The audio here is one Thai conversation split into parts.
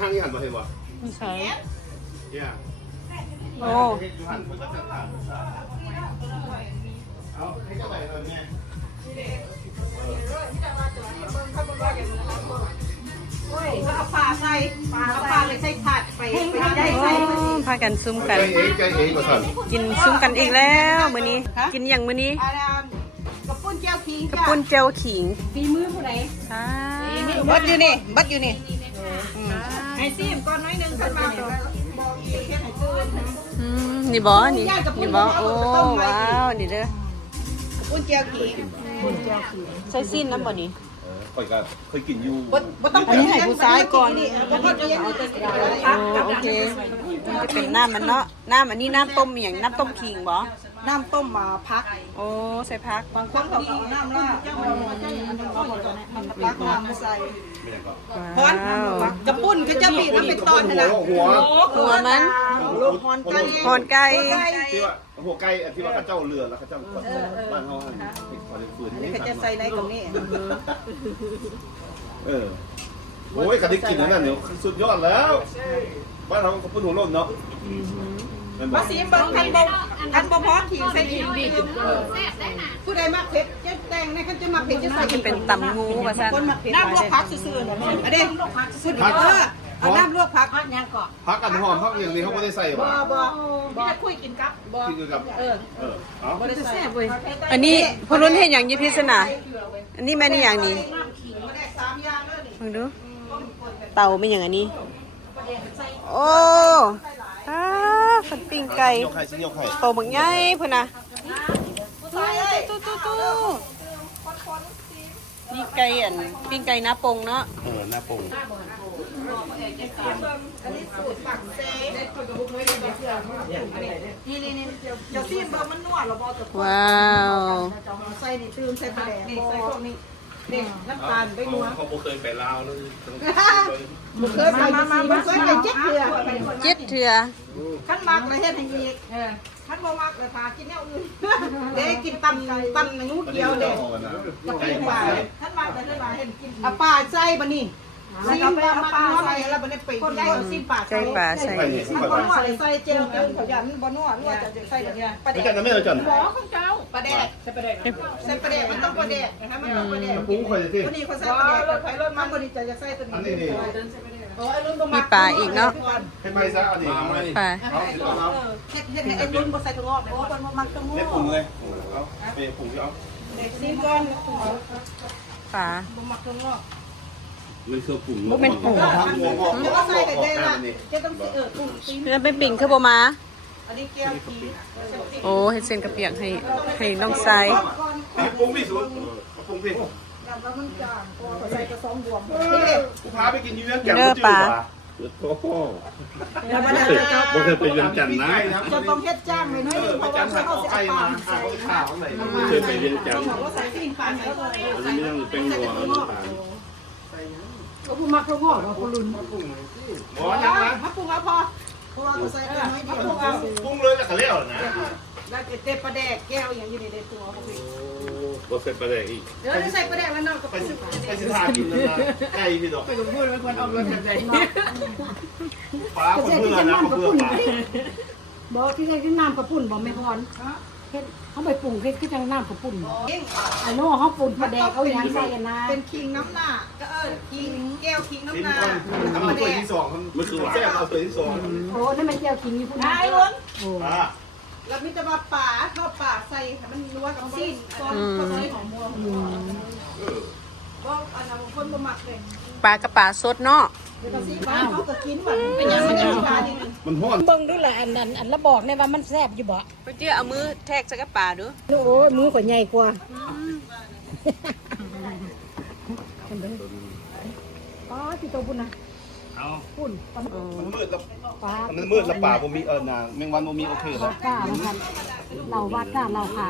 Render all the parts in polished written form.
ห้างที่หันมาเห็นบ่ไม่ใช่เนี่ยโอ้เอาให้เท่าไหร่เนี่ย โอ้ยก็เอาปลาใส่เอาปลาไปใส่ผัดไปได้ใส่ พากันซุ้มกัน ใจเองก่อน กินซุ้มกันอีกแล้วมื้อนี้กินอย่างมื้อนี้ กระปุ้นเจียวขิง กระปุ้นเจียวขิง ฝีมือผู้ใด อ่า บัดอยู่นี่ให้ซีมก่อนน้อยนึงขึ้นมาบอกอีกแค่ไหนตื่น นี่บ่นี่บ่โอ้ว้าวนี่เด้อก ระปุ้นเจียวขิง ใส่ซีนน้ำบ่นี่ ข่อยก็เคยกินอยู่ บ่ต้องอันนี้ให้ผู้ชายก่อนนี่บ่ต้องเรียนเอาแต่โอเคมันจะเป็นน้ำมันเนาะน้ำอันนี้น้ำต้มอย่างน้ำต้มขิงบ่ น้ำต้มมาพัก โอ้ใส่พัก บางคนก็เอาน้ำราดพักน้ำใส่พอนกระปุ้นก็จะบีบน้ำเป็นตอนนะ หัวมัน พอนไก่ พอนไก่ ที่ว่าหัวไก่ที่ว่าข้าเจ้าเรือแล้วข้าเจ้าบ้านเขาขอได้ฟืน นี่ก็จะใส่ในกับนี่ โอ้ยกระดิกกินนั่นเดี๋ยวสุดยอดแล้วบ้านเราเขาพูดหัวล้นเนาะ มาซีเบิ้งทันบ่พอทิ้งใส่ขิงบีบผู้ใดมักเผ็ดจะแต่งในขั้นจะมักเผ็ดจะใส่ จะเป็นตำงูว่าซั่น คนมักเผ็ดน้ำลวกผักซื่อๆน่ะแม่อันนี้ลวกผักซื่อๆเอาน้ำลวกผักยังก่อน พักกันหอมพักอย่างนี้เขาไม่ได้ใส่ บ่ บ่ จะคุยกินกับบ่ กินกับเอา บ่ได้ใส่เว้ย อันนี้พรุ่นเฮ็ดหยังอยู่พิศนาอันนี้แม่นี่อย่างนี้ บ่ได้3อย่างเด้อนี่ ฟังดูเตาเป็นอย่างอันนี้โอ้ฝันปิ้งไก่ ยกไข่ชิ้นยกไข่ โตบักใหญ่พุ่นน่ะ ใส่เลย ตู้นี่ไก่อันปิ้งไก่น้าปงเนาะ หน้าปง อันนี้สูตรปักเซ่นี่เดี๋ยวซีมเบิ่งมันนวดแล้วบ่ตะ ว้าว ใส่นี่ตื่นใส่ปลาแดกนี่ใส่พวกนี้นี่น้ำตาลไปนัว เขาเคยไปลาวแล้ว เคยไปมาเคยไปเจ็ดเถื่อ เจ็ดเถื่อ ขั้นมักเลยเฮ็ดให้อีกขั้นบ่มักเลยพากินแนวอื่นเด้กินตำในงูเดียวเด้กับปิ้งปลาขั้นมักเลยเฮ็ดมาเฮ็ดกินเอาปลาใส่บ่นี่แล้วก็ไปเอาปลาใส่แล้วบ่ได้ไปคนได้เอาซีนปลา ไก่ป่าใส่ มันบ่นัวเลยใส่เจียวเกินเขายันบ่นัวจะใส่แบบนี้ปลาแด ไม่ ก กันนะไม่เราจัน บ่ของเจ้าปลาแดกใส่ปลาแดกใส่ปลาแดกมันต้องปลาแดกนะคะมันต้องปลาแดก ปุ้งข่อยที่ วันนี้เขาใส่ปลาแดกรถไฟรถมันบ่ดีจะใส่ตัวนี้ มีปลาอีกเนาะ ให้ไม่ซะอันนี้ ปลา เอา เฮ็ดให้ไอ้รุ่นบ่ใส่ตัวงอกเลยบ่มันต้องง เล็ อบ ปรุงเลยเอาเปรี้ยวปรุงเอา ซีก่อน ปลา บ่มักตัวงอก มันคือปรุง บ่เป็นปูครับ ก็ใส่ไปได้ละจะต้องกุ้งซี เพื่อนเป็นปิ่งคือบ่มา อันนี้แก้วผี โอ้เฮ็ดเส้นกระเปียกให้น้องทราย ปรุงพี่สุดปรุงพี่ แล้วมันจางก็ใส่กระซองบวมนี่ กูพาไปกินยูเวียงจันทร์โอ้โห แล้วมัน บ่เคยไปเวียงจันทร์นะ จะต้องเฮ็ดจ้างเลยน้อยนึงเพราะว่าเขาสิเอาปลาใส่ ข้าวไหน เคยไปเวียงจันทร์ ก็ใส่ปิ้งปลาใส่ก็ อันนี้ไม่ต้องเป็นหัวน้ำตาล ก็ผู้มักตัวงอกว่าผู้ลุ้น หมอยังนะ ถ้าปรุงแล้วพอเพราะว่าเขาใส่น้อยเดียว ปรุงเลยแล้วก็เลี้ยวนะ แล้วเต็มปลาแดกแก้วอย่างอยู่ในตัวเขาไป ก็เสร็จไปเลยอีก เดี๋ยวจะใส่ปลาแดกแล้วเนาะก็ ไป ไป สิ ซื้อ ไปสิทากินนะไก่พี่ดอก ไปกับพูดเป็นคนเอาเงินจากไหน ปลาคนเพื่อนนะเพื่อนปลา บอกที่ใช้น้ำกระปุ่นบอกไม่พรเฮ็ดเขาไปปรุงเฮ็ดที่จังน้ำกระปุ่นไอ้โน่เขาปุ่นปลาแดกเอาอย่างใส่กันนะ เป็นคิงน้ำหน้าก็คิงแก้วคิงน้ำ ลิ้น หน้า ก้อนทำเอาตัวที่สองมันคือแซ่บเอาตัวที่สอง โอ้นั่นมันเจียวขิงอยู่พุ่น ได้ล้วน โอ้ อ่า แล้วมิจะมาป่าทอดป่าใส่มันนัวกับซีนซอนก็ใส่ของมัวก็อันนั้นคนบ่มักเลย ปลากระป๋าสดเนาะ เดี๋ยวซีบ้านเขาก็กินมันเป็นยังมันยังการนี่ มันห้อน เบิ่งดูแหละอันละบอกในว่ามันแซ่บอยู่บ่ ไปเจ้าเอามือแทกใส่กระป๋าดู โอ้มือข่อยใหญ่กว่าป้าที่ตัวพุ่นนะ เอา พุ่น มันมืดแล้ว ป้า มันมืดแล้วป่าผมมีนางแมงวันผมมีโอเค เรา แล้ว กล้านะครับเราวัดกล้าเราขา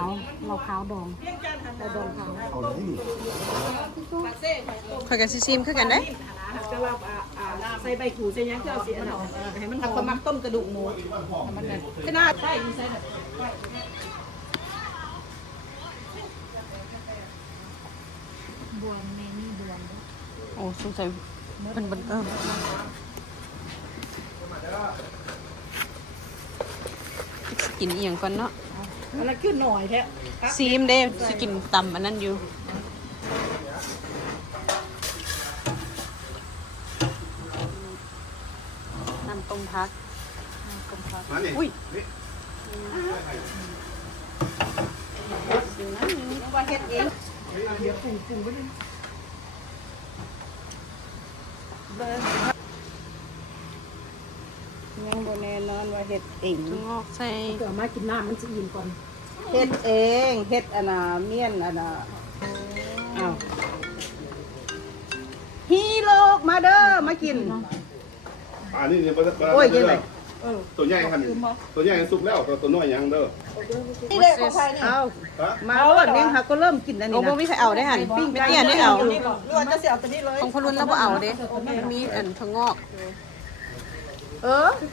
วดองเราดองขาว เอาเลยนี่ ข่อยกับซิมคือกันได้ ก็ว่าใส่ใบขู่ใส่ยังก็เอาเสียหน่อยให้มันเขามักต้มกระดูกหมูมันนั่นขนาดใช่ใส่แบบ โอ้สงสัยเพิ่น กินอีหยังก่อนเนาะ มันละขึ้นหน่อยแท้ ซีมเด้สิกินตำอันนั้นอยู่น้ำต้มพัก มานี่ อุ้ย ว่าเฮ็ดเองยังบ่แน่นอนว่าเฮ็ดเอง ถั่วงอกใส่ เดี๋ยวมากินน้ำมันจะอิ่มก่อน เฮ็ดเองเฮ็ดอันน่ะเมียนอันน่ะอ้าวฮีโร่มาเด้อมากิน อันนี้เนี่ย โอ้ยยังไง ตัวใหญ่คันตัวใหญ่สุกแล้วตัวน้อยยังเด้อ นี่เลยของใครนี่เอามาโลดนี่ค่ะก็เริ่มกินแล้ว โอ้ นี่ บ่ นะ มีใครเอาได้หั่นไม่เตี้ยได้เอา ล้วนจะเสียตัวนี้เลย ของพลุนแล้วบ่เอาเด้มันมีอันถั่วงอก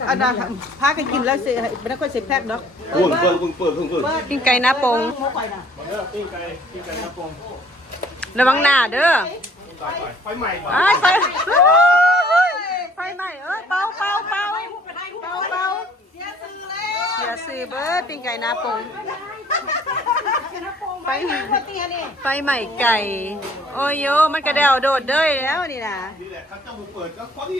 อันนั้นพากันกินแล้วสิไม่ได้ค่อยสิแพ็คดอก เปิด ปิ้งไก่หน้าโปง หมูไก่น่ะ ระวังหน้าเด้อ ไฟใหม่ อ้ายไฟไฟไหม้เป่าเสียซื้อเบิดปิ้งไก่หน้าโปงไฟใหม่ไก่ โอ้ยโยมันกระเดวโดดเด้ยแล้วนี่นะ นี่แหละข้าเจ้าเปิดก็พอดี